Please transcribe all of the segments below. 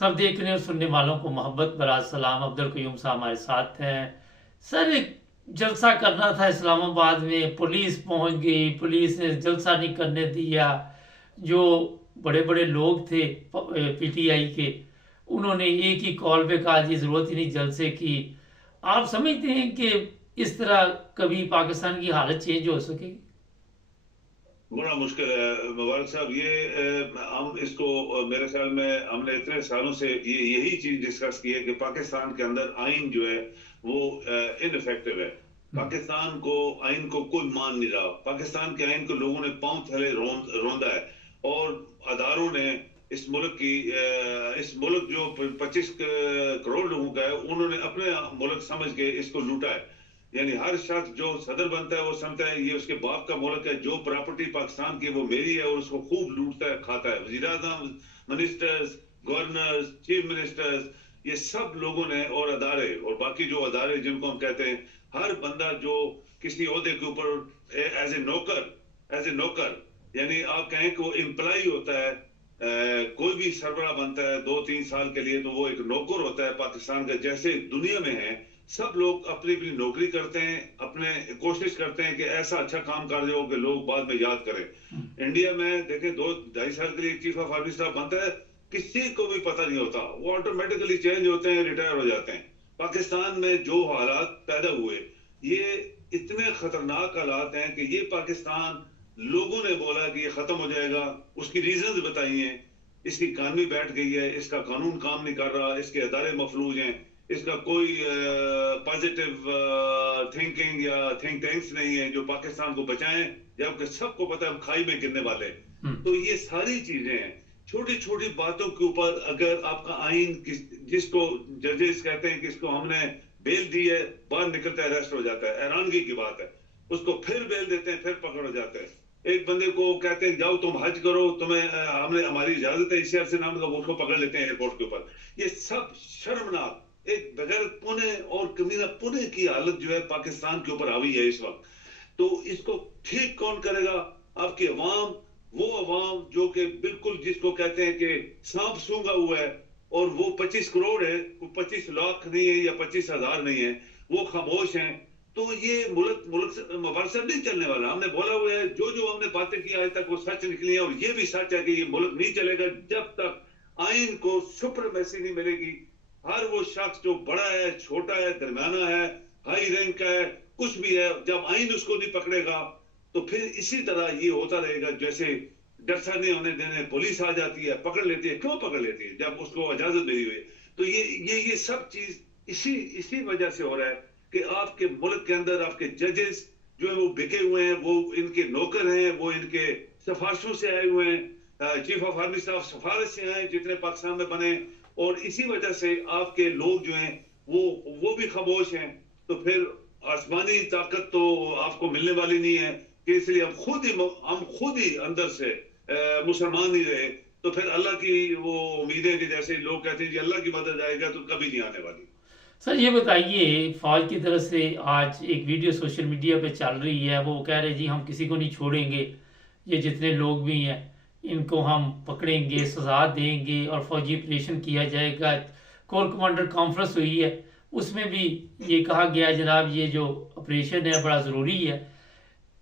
सब देखने और सुनने वालों को मोहब्बत भरा सलाम। अब्दुल कयूम साहब हमारे साथ हैं। सर, एक जलसा करना था इस्लामाबाद में, पुलिस पहुंच गई, पुलिस ने जलसा नहीं करने दिया। जो बड़े बड़े लोग थे पीटीआई के, उन्होंने एक ही कॉल पे कहा जी ज़रूरत ही नहीं जलसे की। आप समझते हैं कि इस तरह कभी पाकिस्तान की हालत चेंज हो सकेगी? बड़ा मुश्किल है मुबारक साहब। ये हम इसको मेरे ख्याल में हमने इतने सालों से यही चीज डिस्कस की है कि पाकिस्तान के अंदर आइन जो है वो इनफेक्टिव है। पाकिस्तान को आइन को कोई मान नहीं रहा। पाकिस्तान के आइन को लोगों ने पांव थले रौंदा है और अदारों ने इस मुल्क की इस मुल्क जो 25 करोड़ लोगों का है उन्होंने अपने मुल्क समझ के इसको लूटा है। यानी हर शख्स जो सदर बनता है वो समझता है ये उसके बाप का मुल्क है, जो प्रॉपर्टी पाकिस्तान की वो मेरी है, और उसको खूब लूटता है, खाता है। वजीर आजम, मिनिस्टर्स, गवर्नर्स, चीफ मिनिस्टर्स, ये सब लोगों ने, और अदारे और बाकी जो अदारे जिनको हम कहते हैं, हर बंदा जो किसी ओहदे के ऊपर एज ए नौकर, यानी आप कहें कि वो एम्प्लॉय होता है। कोई भी सरबराह बनता है 2-3 साल के लिए तो वो एक नौकर होता है पाकिस्तान का। जैसे दुनिया में है, सब लोग अपनी अपनी नौकरी करते हैं, अपने कोशिश करते हैं कि ऐसा अच्छा काम कर दो कि लोग बाद में याद करें। इंडिया में देखें 2-2.5 साल के लिए चीफ ऑफ आर्मी स्टाफ बनता है, किसी को भी पता नहीं होता, वो ऑटोमेटिकली चेंज होते हैं, रिटायर हो जाते हैं। पाकिस्तान में जो हालात पैदा हुए, ये इतने खतरनाक हालात हैं कि ये पाकिस्तान, लोगों ने बोला कि ये खत्म हो जाएगा, उसकी रीजंस बताई हैं। इसकी इकानमी बैठ गई है, इसका कानून काम नहीं कर रहा, इसके अदारे मफलूज हैं, इसका कोई पॉजिटिव थिंकिंग या थिंक टैंक्स नहीं है जो पाकिस्तान को बचाएं, जबकि सबको पता है हम खाई में गिरने वाले हैं। तो ये सारी चीजें हैं, छोटी छोटी बातों के ऊपर। अगर आपका आइन जिसको जजेस कहते हैं कि इसको हमने बेल दी है, बाहर निकलता है, अरेस्ट हो जाता है, हैरानगी की बात है। उसको फिर बेल देते हैं, फिर पकड़ हो जाता है। एक बंदे को कहते हैं जाओ तुम हज करो, तुम्हें हमने हमारी इजाजत है इसी से नाम का, उसको पकड़ लेते हैं एयरपोर्ट के ऊपर। ये सब शर्मनाक, एक बगैर पुणे और कमीना पुणे की हालत जो है पाकिस्तान के ऊपर हावी है इस वक्त। तो इसको ठीक कौन करेगा? आपकी अवाम, वो अवाम जो कि बिल्कुल जिसको कहते हैं कि सांप सूंघा हुआ है, और वो 25 करोड़ है, वो 25 लाख नहीं है या 25,000 नहीं है, वो खामोश हैं। तो ये मुल्क मुल्क से मुबारक नहीं चलने वाला। हमने बोला हुआ है, जो जो हमने बातें की आज तक वो सच निकली है, और ये भी सच है कि ये मुल्क नहीं चलेगा जब तक आइन को सुप्रीमेसी नहीं मिलेगी। हर वो शख्स जो बड़ा है, छोटा है, दरमियाना है, हाई रैंक का है, कुछ भी है, जब आइन उसको नहीं पकड़ेगा तो फिर इसी तरह ये होता रहेगा। जैसे डरसा नहीं होने देने, पुलिस आ जाती है, पकड़ लेती है। क्यों पकड़ लेती है? जब उसको इजाजत मिली हुई है। तो ये सब चीज इसी इसी वजह से हो रहा है कि आपके मुल्क के अंदर आपके जजेस जो है वो बिके हुए हैं, वो इनके नौकर हैं, वो इनके सिफारिशों से आए हुए हैं। चीफ ऑफ आर्मी स्टाफ सिफारिश से आए जितने पाकिस्तान में बने, और इसी वजह से आपके लोग जो हैं वो भी खामोश हैं। तो फिर आसमानी ताकत तो आपको मिलने वाली नहीं है कि इसलिए हम खुद ही अंदर से मुसलमान नहीं रहे, तो फिर अल्लाह की वो उम्मीदें कि जैसे लोग कहते हैं कि अल्लाह की मदद आएगा तो कभी नहीं आने वाली। सर ये बताइए, फौज की तरफ से आज एक वीडियो सोशल मीडिया पे चल रही है, वो कह रहे जी हम किसी को नहीं छोड़ेंगे, ये जितने लोग भी हैं इनको हम पकड़ेंगे, सजा देंगे और फौजी ऑपरेशन किया जाएगा। कोर कमांडर कॉन्फ्रेंस हुई है, उसमें भी ये कहा गया जनाब ये जो ऑपरेशन है बड़ा ज़रूरी है।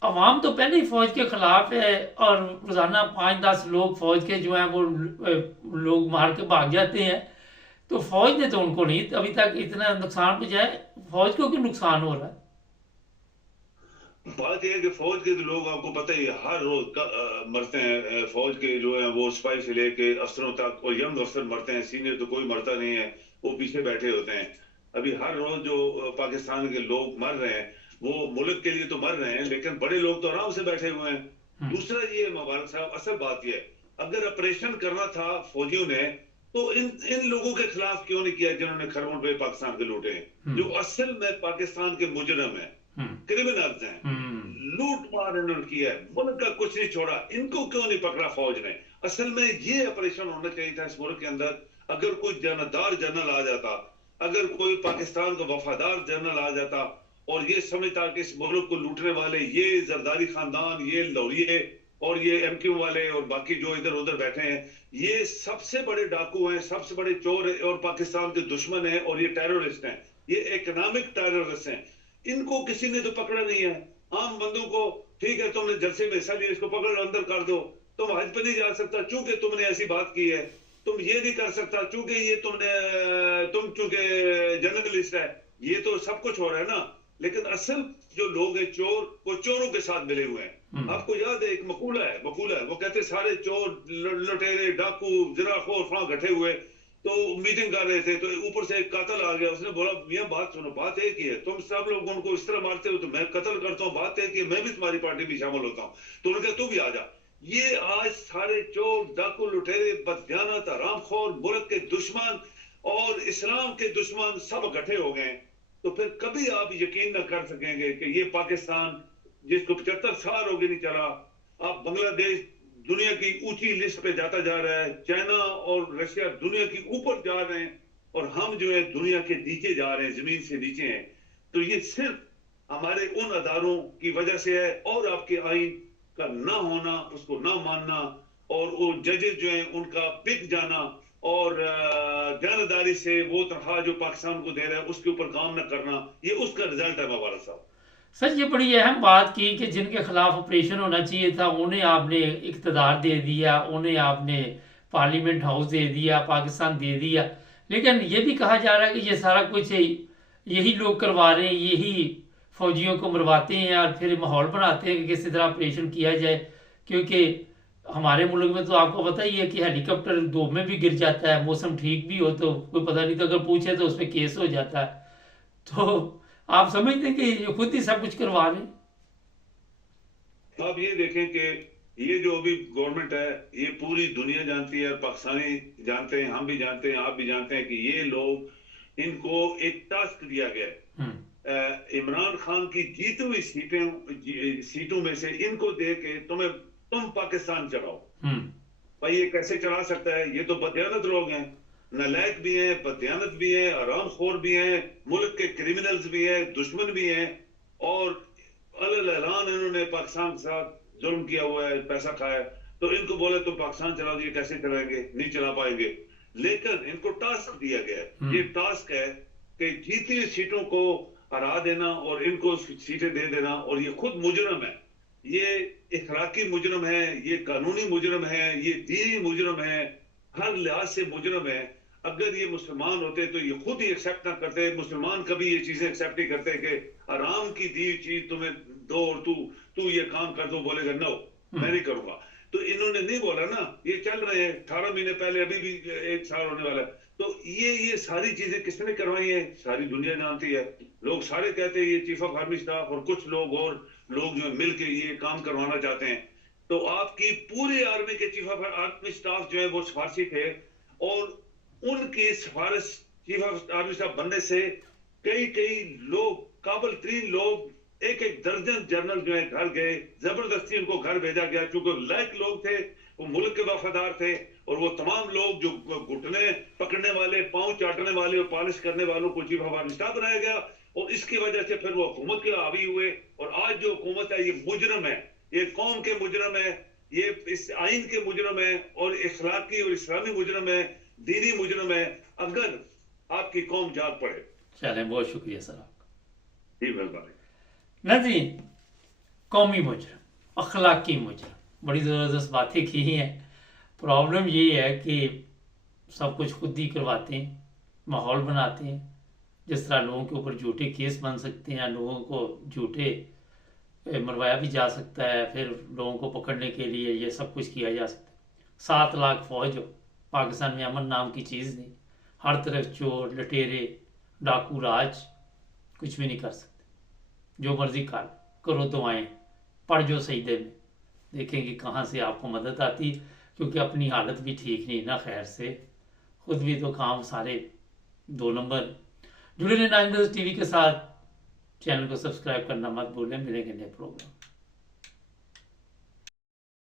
अवाम तो पहले ही फौज के खिलाफ है, और रोज़ाना 5-10 लोग फौज के जो हैं वो लोग मार के भाग जाते हैं। तो फौज ने तो उनको नहीं अभी तक इतना नुकसान पहुंचाया, फौज को क्यों नुकसान हो रहा है? बात यह है कि फौज के लोग आपको पता ही है हर रोज मरते हैं। फौज के जो है वो सिपाही से लेके अफसरों तक, और यंग अफसर मरते हैं, सीनियर तो कोई मरता नहीं है, वो पीछे बैठे होते हैं। अभी हर रोज जो पाकिस्तान के लोग मर रहे हैं वो मुल्क के लिए तो मर रहे हैं, लेकिन बड़े लोग तो आराम से बैठे हुए हैं। दूसरा ये मुबारक साहब, असल बात यह है, अगर ऑपरेशन करना था फौजियों ने तो इन लोगों के खिलाफ क्यों नहीं किया जिन्होंने खरबों रुपए पाकिस्तान के लूटे हैं, जो असल में पाकिस्तान के मुजरम है, क्रिमिनल्स हैं, लूट मार इन्होंने किया है, मुल्क का कुछ नहीं छोड़ा। इनको क्यों नहीं पकड़ा फौज ने? असल में ये ऑपरेशन होना चाहिए था इस मुल्क के अंदर। अगर कोई जानदार जनरल आ जाता, अगर कोई पाकिस्तान का वफादार जनरल आ जाता और ये समझता कि इस मुल्क को लूटने वाले ये जरदारी खानदान, ये लौरिये, और ये एमक्यू वाले और बाकी जो इधर उधर बैठे हैं, ये सबसे बड़े डाकू हैं, सबसे बड़े चोर हैं और पाकिस्तान के दुश्मन हैं और ये टेररिस्ट हैं, ये इकोनॉमिक टेररिस्ट हैं। इनको किसी ने तो पकड़ा नहीं है। आम बंदों को ठीक है, तुमने जलसे में हिस्सा लिया, इसको पकड़ अंदर कर दो। तुम हज पे नहीं जा सकता चूंकि तुमने ऐसी बात की है, तुम ये नहीं कर सकता चूंकि ये तुम चूंकि जर्नलिस्ट है। ये तो सब कुछ हो रहा है ना, लेकिन असल जो लोग हैं चोर, वो चोरों के साथ मिले हुए हैं। आपको याद है एक मकूला है, वो कहते सारे चोर लुटेरे डाकू जिराखोर वहां इकट्ठे हुए, तो मीटिंग कर रहे थे, तो ऊपर से एक कातल आ गया। उसने बोला मियां बात सुनो, बात एक ही है, तुम सब लोग उनको इस तरह मारते हो तो मैं कत्ल करता हूँ, बात एक ही है, मैं भी तुम्हारी पार्टी में शामिल होता हूँ। तो उन्होंने कहा तू भी आ जा। ये आज सारे चोर डाकू लुटेरे बददियानत हरामखोर मुल्क के दुश्मन और इस्लाम के दुश्मन सब इकट्ठे हो गए। तो फिर कभी आप यकीन न कर सकेंगे कि ये पाकिस्तान जिसको 75 साल हो गए नहीं चला, अब बांग्लादेश दुनिया की ऊंची लिस्ट पे जाता जा रहा है, चाइना और रशिया दुनिया की ऊपर जा रहे हैं और हम जो है दुनिया के नीचे जा रहे हैं, जमीन से नीचे हैं। तो ये सिर्फ हमारे उन अदारों की वजह से है और आपके आइन का ना होना, उसको ना मानना, और वो जजेस जो हैं उनका बिक जाना और जानदारी से वो तनख्वाह जो पाकिस्तान को दे रहा है उसके ऊपर काम न करना, ये उसका रिजल्ट है मुबारक साहब। सर ये बड़ी अहम बात की कि जिनके खिलाफ ऑपरेशन होना चाहिए था उन्हें आपने इक़्तिदार दे दिया, उन्हें आपने पार्लियामेंट हाउस दे दिया, पाकिस्तान दे दिया। लेकिन ये भी कहा जा रहा है कि ये सारा कुछ यही लोग करवा रहे हैं, यही फौजियों को मरवाते हैं और फिर माहौल बनाते हैं कि किसी तरह ऑपरेशन किया जाए। क्योंकि हमारे मुल्क में तो आपको पता ही है कि हेलीकॉप्टर दो में भी गिर जाता है, मौसम ठीक भी हो तो कोई पता नहीं, तो अगर पूछे तो उस पर केस हो जाता है। तो आप समझते हैं कि ये खुद ही सब कुछ करवा रहे हैं। आप ये देखें कि ये जो अभी गवर्नमेंट है, ये पूरी दुनिया जानती है, पाकिस्तानी जानते हैं, हम भी जानते हैं, आप भी जानते हैं कि ये लोग, इनको एक टास्क दिया गया है इमरान खान की जीती हुई सीटों में से इनको दे के तुम पाकिस्तान चलाओ। भाई ये कैसे चला सकता है? ये तो बदयानत लोग हैं, नालायक भी हैं, बदयानत भी हैं, आरामखोर भी हैं, मुल्क के क्रिमिनल्स भी हैं, दुश्मन भी हैं, और अलग इन्होंने पाकिस्तान के साथ जुल्म किया हुआ है, पैसा खाया। तो इनको बोले तुम पाकिस्तान चला दिए, कैसे चलाएंगे? नहीं चला पाएंगे। लेकिन इनको टास्क दिया गया है, ये टास्क है कि जीती हुई सीटों को हरा देना और इनको सीटें दे देना, और ये खुद मुजरम है, ये इखलाकी मुजरम है, ये कानूनी मुजरम है, ये दीनी मुजरम है, हर लिहाज से मुजरम है। अगर ये मुसलमान होते तो ये खुद ही एक्सेप्ट ना करते। मुसलमान कभी ये चीजें एक्सेप्ट नहीं करते कि आराम की दी चीज तुम्हें दो और तू ये काम कर दो, बोलेगा नो मैं नहीं करूंगा। तो इन्होंने नहीं बोला ना, ये चल रहे हैं 18 महीने पहले, अभी भी 1 साल होने वाला है। तो ये सारी चीजें किसने करवाई है? सारी दुनिया जानती है। लोग सारे कहते हैं ये चीफ ऑफ आर्मी स्टाफ और कुछ लोग और लोग जो मिलकर ये काम करवाना चाहते हैं। तो आपकी पूरी आर्मी के चीफ ऑफ आर्मी स्टाफ जो है वो सिफारशी थे, और उनकी सिफारिश चीफ ऑफ आर्मी स्टाफ बनने से कई लोग, काबिल तरीन लोग, एक दर्जन जनरल जो है घर गए, जबरदस्ती उनको घर भेजा गया, क्योंकि लायक लोग थे, वो मुल्क के वफादार थे। और वो तमाम लोग जो घुटने पकड़ने वाले, पांव चाटने वाले और पॉलिश करने वालों को चीफ ऑफ आर्मी स्टाफ बनाया गया, और इसकी वजह से फिर वो हुकूमत के हावी हुए। और आज जो हुकूमत है ये मुजरम है, ये कौम के मुजरम है, ये इस आइन के मुजरम है, और इखलाकी और इस्लामी मुजरम है, दीनी मुजरम है, अगर आपकी कौम जाग पड़े। चले, बहुत शुक्रिया सर आपका। जी मेहरबानी। नाज़रीन, कौमी मुजरम, अखलाकी मुजरम, बड़ी ज़बरदस्त बातें की हैं। प्रॉब्लम ये है कि सब कुछ खुद ही करवाते हैं, माहौल बनाते हैं, जिस तरह लोगों के ऊपर झूठे केस बन सकते हैं, लोगों को झूठे मरवाया भी जा सकता है, फिर लोगों को पकड़ने के लिए ये सब कुछ किया जा सकता है। 7 लाख फौज हो, पाकिस्तान में अमन नाम की चीज़ नहीं, हर तरफ चोर लटेरे डाकू राज, कुछ भी नहीं कर सकते। जो मर्जी करो दुआएं, पढ़ जो सजदे में, देखेंगे कहाँ से आपको मदद आती, क्योंकि अपनी हालत भी ठीक नहीं ना, खैर से खुद भी तो काम सारे 2 नंबर। जुड़े रहना न्यूज़ टीवी के साथ, चैनल को सब्सक्राइब करना मत भूलें। मिलेंगे नए प्रोग्राम।